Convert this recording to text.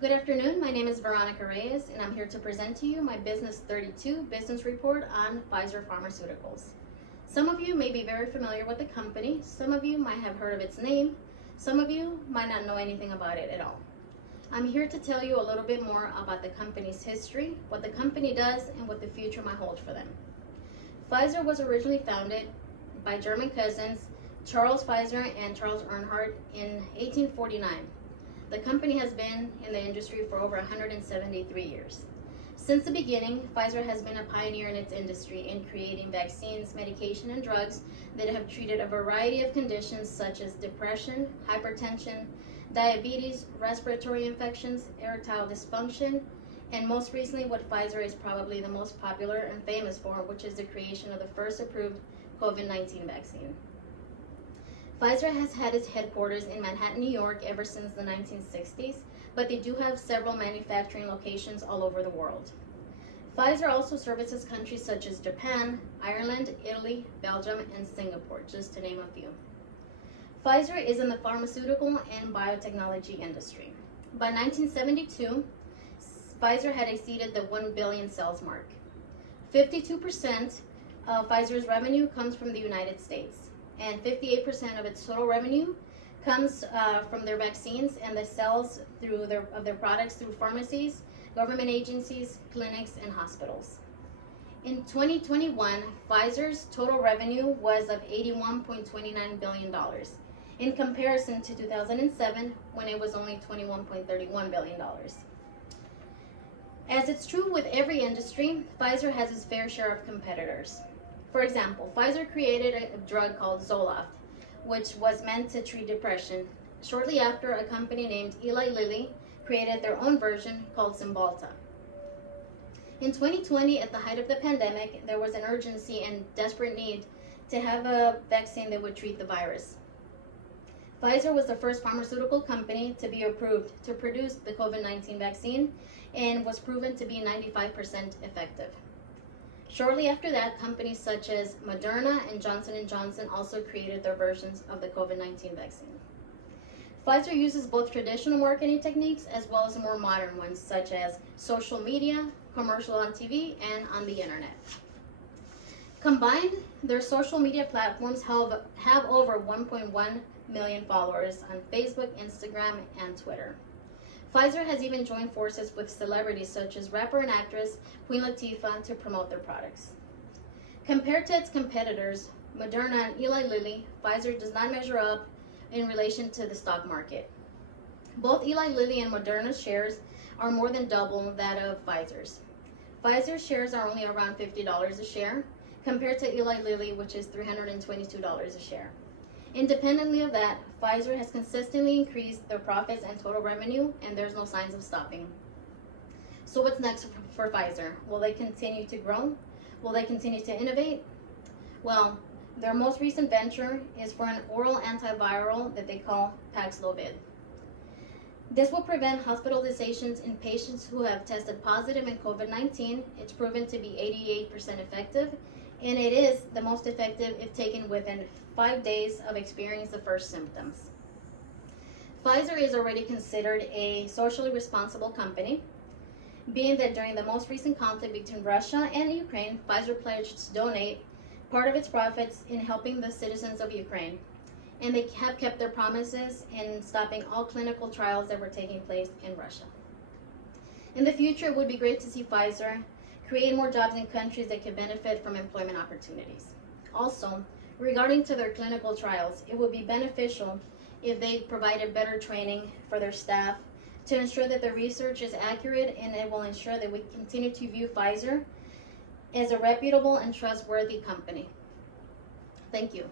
Good afternoon, my name is Veronica Reyes and I'm here to present to you my Business 32 business report on Pfizer Pharmaceuticals. Some of you may be very familiar with the company, some of you might have heard of its name, some of you might not know anything about it at all. I'm here to tell you a little bit more about the company's history, what the company does, and what the future might hold for them. Pfizer was originally founded by German cousins Charles Pfizer and Charles Earnhardt in 1849. The company has been in the industry for over 173 years. Since the beginning, Pfizer has been a pioneer in its industry in creating vaccines, medication, and drugs that have treated a variety of conditions such as depression, hypertension, diabetes, respiratory infections, erectile dysfunction, and most recently what Pfizer is probably the most popular and famous for, which is the creation of the first approved COVID-19 vaccine. Pfizer has had its headquarters in Manhattan, New York ever since the 1960s, but they do have several manufacturing locations all over the world. Pfizer also services countries such as Japan, Ireland, Italy, Belgium, and Singapore, just to name a few. Pfizer is in the pharmaceutical and biotechnology industry. By 1972, Pfizer had exceeded the 1 billion sales mark. 52% of Pfizer's revenue comes from the United States, and 58% of its total revenue comes from their vaccines and the sales of their products through pharmacies, government agencies, clinics, and hospitals. In 2021, Pfizer's total revenue was of $81.29 billion in comparison to 2007 when it was only $21.31 billion. As it's true with every industry, Pfizer has its fair share of competitors. For example, Pfizer created a drug called Zoloft, which was meant to treat depression. Shortly after, a company named Eli Lilly created their own version called Cymbalta. In 2020, at the height of the pandemic, there was an urgency and desperate need to have a vaccine that would treat the virus. Pfizer was the first pharmaceutical company to be approved to produce the COVID-19 vaccine and was proven to be 95% effective. Shortly after that, companies such as Moderna and Johnson & Johnson also created their versions of the COVID-19 vaccine. Pfizer uses both traditional marketing techniques as well as more modern ones such as social media, commercial on TV, and on the internet. Combined, their social media platforms have over 1.1 million followers on Facebook, Instagram, and Twitter. Pfizer has even joined forces with celebrities such as rapper and actress Queen Latifah to promote their products. Compared to its competitors, Moderna and Eli Lilly, Pfizer does not measure up in relation to the stock market. Both Eli Lilly and Moderna's shares are more than double that of Pfizer's. Pfizer's shares are only around $50 a share, compared to Eli Lilly, which is $322 a share. Independently of that, Pfizer has consistently increased their profits and total revenue, and there's no signs of stopping. So what's next for Pfizer? Will they continue to grow? Will they continue to innovate? Well, their most recent venture is for an oral antiviral that they call Paxlovid. This will prevent hospitalizations in patients who have tested positive in COVID-19. It's proven to be 88% effective, and it is the most effective if taken within 5 days of experiencing the first symptoms. Pfizer is already considered a socially responsible company, being that during the most recent conflict between Russia and Ukraine, Pfizer pledged to donate part of its profits in helping the citizens of Ukraine. And they have kept their promises in stopping all clinical trials that were taking place in Russia. In the future, it would be great to see Pfizer create more jobs in countries that can benefit from employment opportunities. Also, regarding to their clinical trials, it would be beneficial if they provided better training for their staff to ensure that the research is accurate, and it will ensure that we continue to view Pfizer as a reputable and trustworthy company. Thank you.